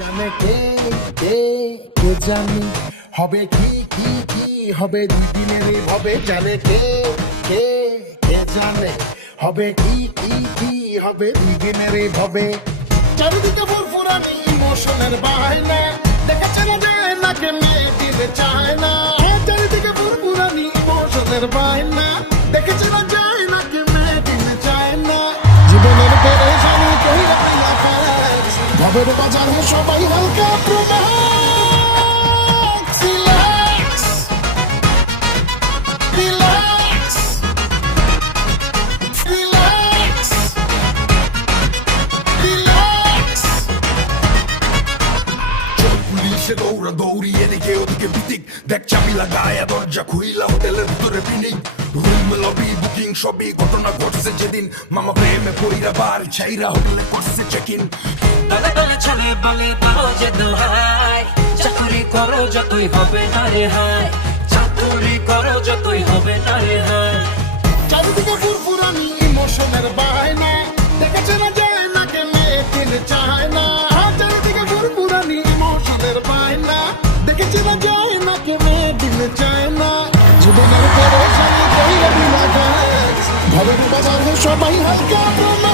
জানে কে কে কে জানে হবে কি কি কি হবে দুদিনের ভাবে জানে কে কে কে জানে হবে কি কি কি হবে দুদিনের ভাবে চারিদিকে ফুরফুরানি ইমোশনের বাহানা দেখা চেনা যায় না কেমনে দিতে চায় না চারিদিকে ফুরফুরানি ইমোশনের বাহানা দেখে চেনা যায় না কেমনে দিতে চায় না জীবনের পেরেশানি কেউ রাখে না পায় ভবের বাজারে সবাই হালকা প্রমাণ দৌড়া দৌড়ি এদিকে ওদিকে বিদিক দেখ চাবি লাগায়া দরজা খুইলা হোটেলের ভিতরে পিনিক রুম লবি বুকিং সবই ঘটনা ঘটছে যেদিন মামা প্রেমে পড়িরা বার ছাইরা হোটেলে করছে চেক ইন দলে দলে চলে বলে দাও যে দোহাই চাকরি করো যতই হবে না রে হাই চাকরি করো যতই হবে না রে হাই চারিদিকে ফুরফুরানি ইমোশনের বাহানা দেখা চেনা যায় না কেমনে দিতে চায় না চারিদিকে ফুরফুরানি ইমোশনের বাহানা দেখে চেনা যায় না কেমনে দিতে চায় না জীবনের পেরেশানি কেউ রাখে না পায় ভবের বাজারে সবাই হালকা প্রমাণ